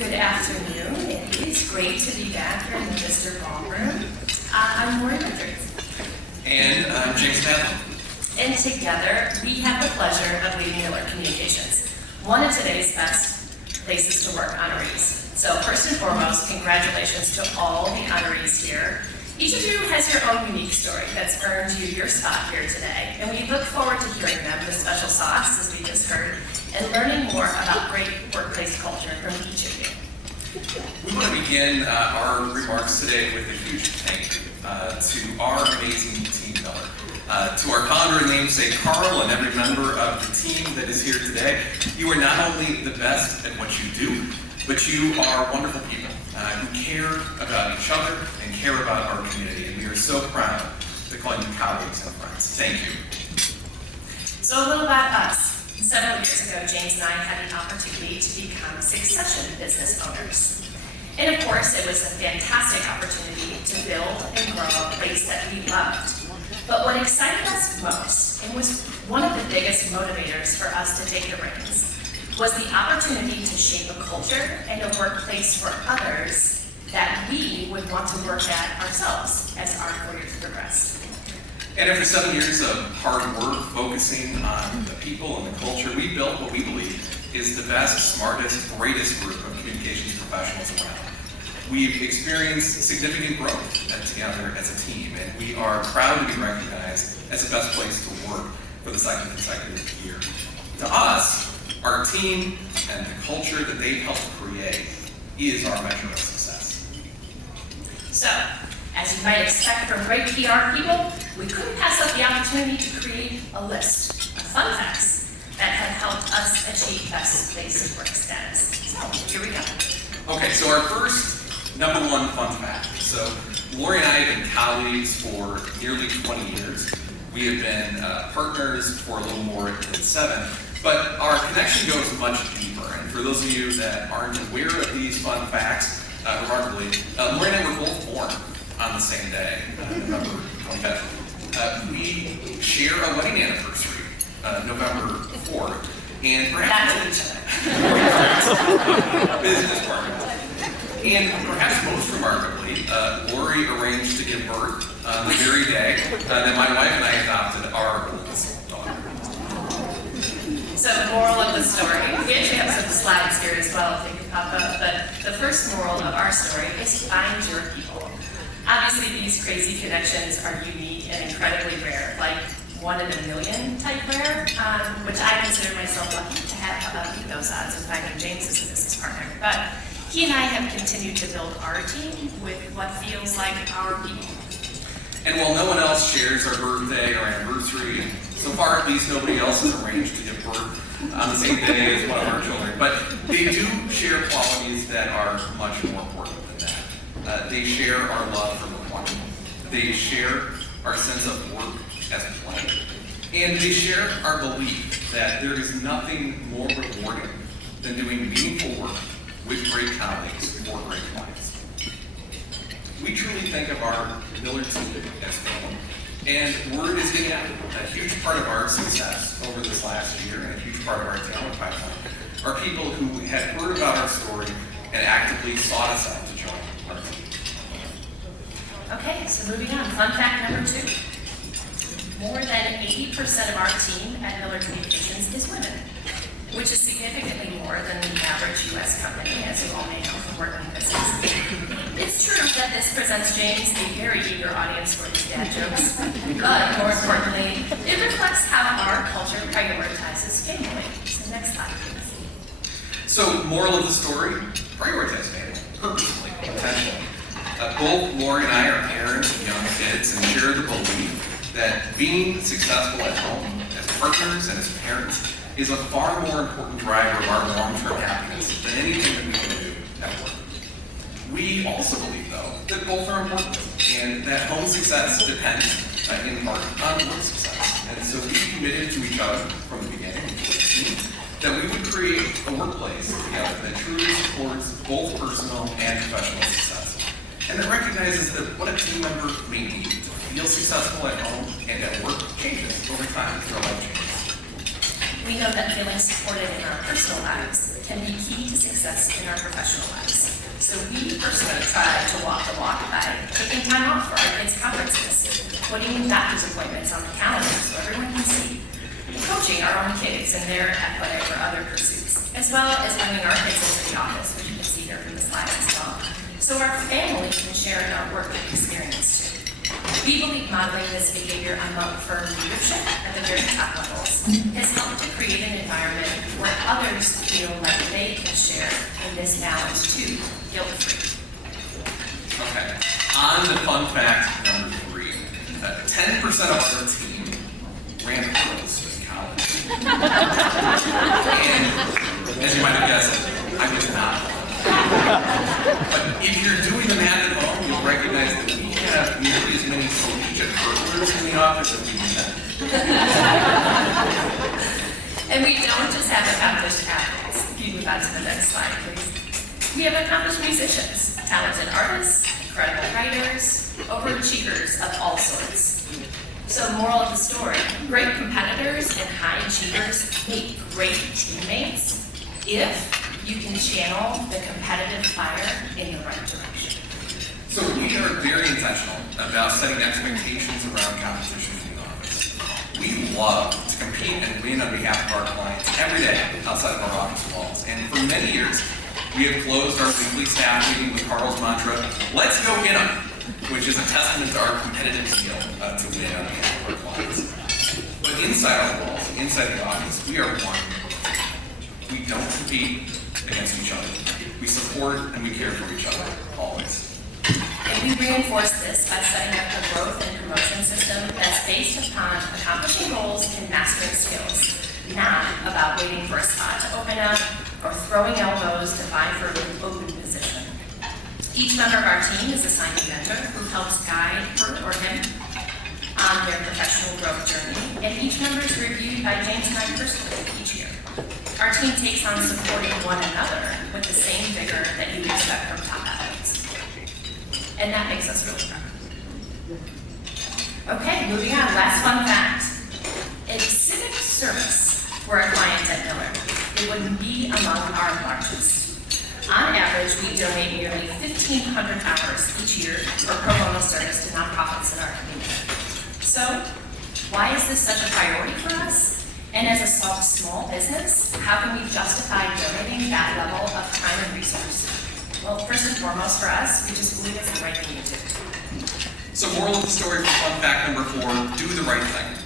Good afternoon. It is great to be back here in the Mr. Ballroom. I'm Lauren Richards. And I'm James Madlom. And together, we have the pleasure of leading Miller Communications, one of today's best places to work honorees. So first and foremost, congratulations to all the honorees here. Each of you has your own unique story that's earned you your spot here today, and we look forward to hearing them with special sauce, as we just heard, and learning more about great workplace culture from each of you. We want to begin our remarks today with a huge thank you to our amazing team Miller. To our founder and namesake Carl and every member of the team that is here today, you are not only the best at what you do, but you are wonderful people who care about each other and care about our community, and we are so proud to call you colleagues and friends. Thank you. So a little about us. Several years ago, James and I had an opportunity to become succession business owners. And of course, it was a fantastic opportunity to build and grow a place that we loved. But what excited us most, and was one of the biggest motivators for us to take the reins, was the opportunity to shape a culture and a workplace for others that we would want to work at ourselves as our careers progressed. And after 7 years of hard work focusing on the people and the culture, we built what we believe is the best, smartest, greatest group of communications professionals around. We've experienced significant growth together as a team, and we are proud to be recognized as the best place to work for the second consecutive year. To us, our team and the culture that they've helped create is our measure of success. So, as you might expect from great PR people, we couldn't pass up the opportunity to create a list of fun facts that have helped us achieve best place to work status. So, here we go. Okay, so our first number one fun fact. So, Lori and I have been colleagues for nearly 20 years. We have been partners for a little more than 7, but our connection goes much deeper. And for those of you that aren't aware of these fun facts, remarkably, Lori and I were both born on the same day, November 25th. We share a wedding anniversary, November 4th, and perhaps business partner. And perhaps most remarkably, Lori arranged to give birth on the very day that my wife and I adopted our oldest daughter. So, moral of the story. We actually have some slides here as well if they can pop up, but the first moral of our story is find your people. Obviously, these crazy connections are unique and incredibly rare, like 1 in a million type rare, which I consider myself lucky to have beat those odds of finding James as a business partner. But he and I have continued to build our team with what feels like our people. And while no one else shares our birthday or anniversary, and so far at least nobody else has arranged to give birth on the same day as one of our children, but they do share qualities that are much more important than that. They share our love for Milwaukee. They share our sense of work as play. And they share our belief that there is nothing more rewarding than doing meaningful work with great colleagues for great clients. We truly think of our Miller team as family, and word is getting out. A huge part of our success over this last year and a huge part of our talent pipeline are people who had heard about our story and actively sought us out to join our team. Okay, so moving on. Fun fact number 2. More than 80% of our team at Miller Communications is women, which is significantly more than the average U.S. company, as you all may know from working in business. It's true that this presents James a very eager audience for his dad jokes, but more importantly, it reflects how our culture prioritizes family. So next slide, please. So, moral of the story, prioritize family, purposefully, intentionally. Both Lori and I are parents of young kids and share the belief that being successful at home as partners and as parents is a far more important driver of our long-term happiness than anything that we can do at work. We also believe, though, that both are important and that home success depends in part on work success. And so we committed to each other from the beginning that we would create a workplace together that truly supports both personal and professional success, and that recognizes that what a team member may need to feel successful at home and at work changes over time as their life changes. We know that feeling supported in our personal lives can be key to success in our professional lives. So we personally try to walk the walk by taking time off for our kids' conferences, putting doctor's appointments on the calendar so everyone can see, coaching our own kids in their athletic or other pursuits, as well as bringing our kids into the office, which you can see here from the slides as well, so our family can share in our work experience too. We believe modeling this behavior among firm leadership at the very top levels has helped to create an environment where others feel like they can share in this knowledge too, guilt-free. Okay. On to fun fact number 3. 10% of our team ran hurdles in college. And as you might have guessed, I was not. But if you're doing the math at home, you'll recognize that we have nearly as many collegiate hurdlers in the office as we have. And we don't just have accomplished athletes. If you move on to the next slide, please. We have accomplished musicians, talented artists, incredible writers, overachievers of all sorts. So moral of the story, great competitors and high achievers make great teammates if you can channel the competitive fire in the right direction. So we are very intentional about setting expectations around competition in the office. We love to compete and win on behalf of our clients every day outside of our office walls. And for many years, we have closed our weekly staff meeting with Carl's mantra, "Let's go get 'em," which is a testament to our competitive skill to win on behalf of our clients. But inside our walls, inside the office, we are one. We don't compete against each other. We support and we care for each other, always. And we reinforce this by setting up a growth and promotion system that's based upon accomplishing goals and mastering skills, not about waiting for a spot to open up or throwing elbows to vie for an open position. Each member of our team is assigned a mentor who helps guide her or him on their professional growth journey, and each member is reviewed by James and I personally each year. Our team takes on supporting one another with the same vigor that you expect from top athletes. And that makes us really proud. Okay, moving on, last fun fact. In civic service for a client at Miller, it would be among our largest. On average, we donate nearly 1,500 hours each year for pro bono service to nonprofits in our community. So, why is this such a priority for us? And as a small business, how can we justify donating that level of time and resource? Well, first and foremost for us, we just believe it's the right thing to do. So moral of the story for fun fact number 4, do the right thing.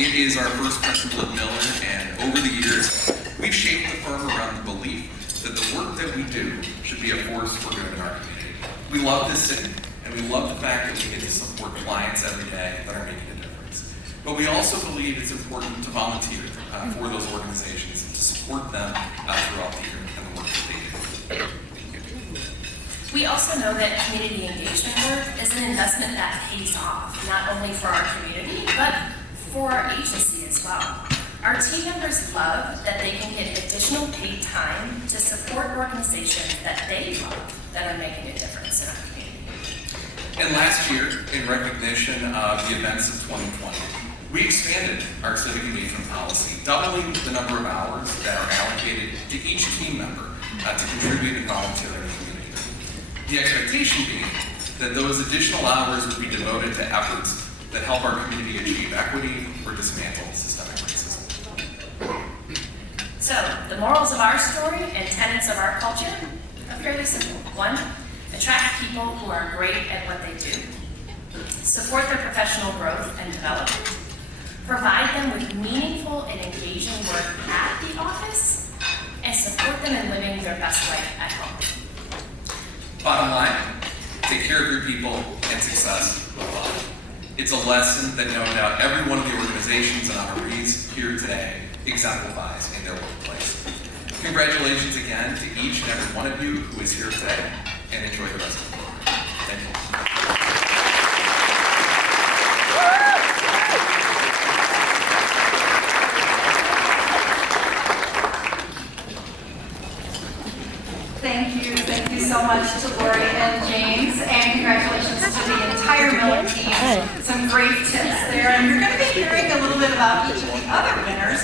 It is our first principle at Miller, and over the years, we've shaped the firm around the belief that the work that we do should be a force for good in our community. We love this city, and we love the fact that we get to support clients every day that are making a difference. But we also believe it's important to volunteer for those organizations and to support them throughout the year and the work that they do. We also know that community engagement work is an investment that pays off, not only for our community, but for our agency as well. Our team members love that they can get additional paid time to support organizations that they love that are making a difference in our community. And last year, in recognition of the events of 2020, we expanded our civic engagement policy, doubling the number of hours that are allocated to each team member to contribute and volunteer in the community. The expectation being that those additional hours would be devoted to efforts that help our community achieve equity or dismantle systemic racism. So, the morals of our story and tenets of our culture are fairly simple. 1, attract people who are great at what they do. Support their professional growth and development. Provide them with meaningful and engaging work at the office, and support them in living their best life at home. Bottom line, take care of your people and success with love. It's a lesson that no doubt every one of the organizations and honorees here today exemplifies in their workplace. Congratulations again to each and every one of you who is here today, and enjoy the rest of the program. Thank you. Thank you so much to Lori and James, and congratulations to the entire Miller team. Some great tips there, and you're going to be hearing a little bit about each of the other winners.